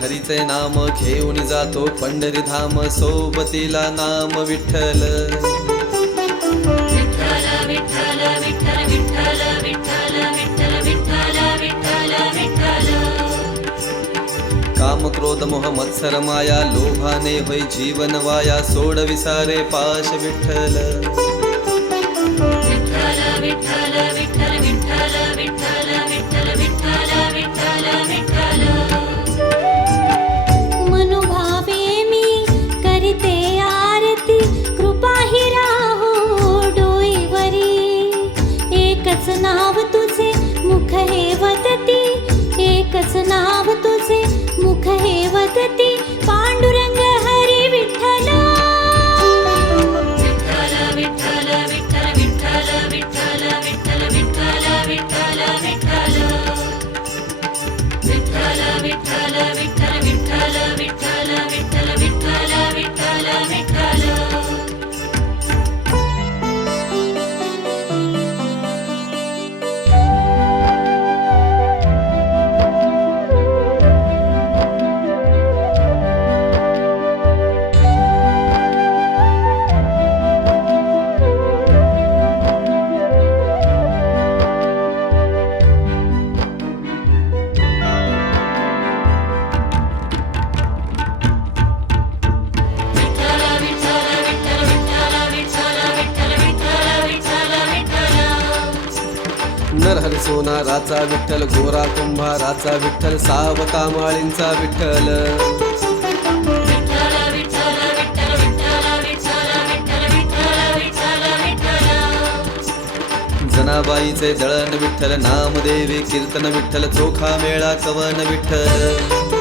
हरीचे नाम घेऊन जातो पंढरीधाम सोबतीला नाम विठ्ठल विठ्ठल विठ्ठल विठ्ठल विठ्ठल विठ्ठल विठ्ठल विठ्ठल विठ्ठल विठ्ठल काम क्रोध मोह मत्सर माया लोभाने होय जीवन वाया सोड विसारे पाश विठ्ठल विठ्ठल विठ्ठल विठ्ठल विठ्ठल विठ्ठल विठ्ठल विठ्ठल विठ्ठल विठ्ठल मनोभावे मी करते आरती कृपा ही राहो डोईवरी एकच नाव तुझे मुख हे वदती एकच नाव तुझे मुख हे वदती पांडुरंग हरी विठ्ठल विठ्ठल विठ्ठल विठ्ठल विठ्ठल विठ्ठल विठ्ठल विठ्ठल विठ्ठल विठ्ठल विठ्ठल विठ्ठल विठ्ठल विठ्ठल विठ्ठल विठ्ठल विठ्ठल विठ्ठल विठ्ठल नरहर सोनाराचा विठ्ठल गोरा कुंभाराचा विठ्ठल सावका माळींचा विठ्ठल जनाबाईचे दळण विठ्ठल नामदेवी कीर्तन विठ्ठल चोखा मेळा कवन विठ्ठल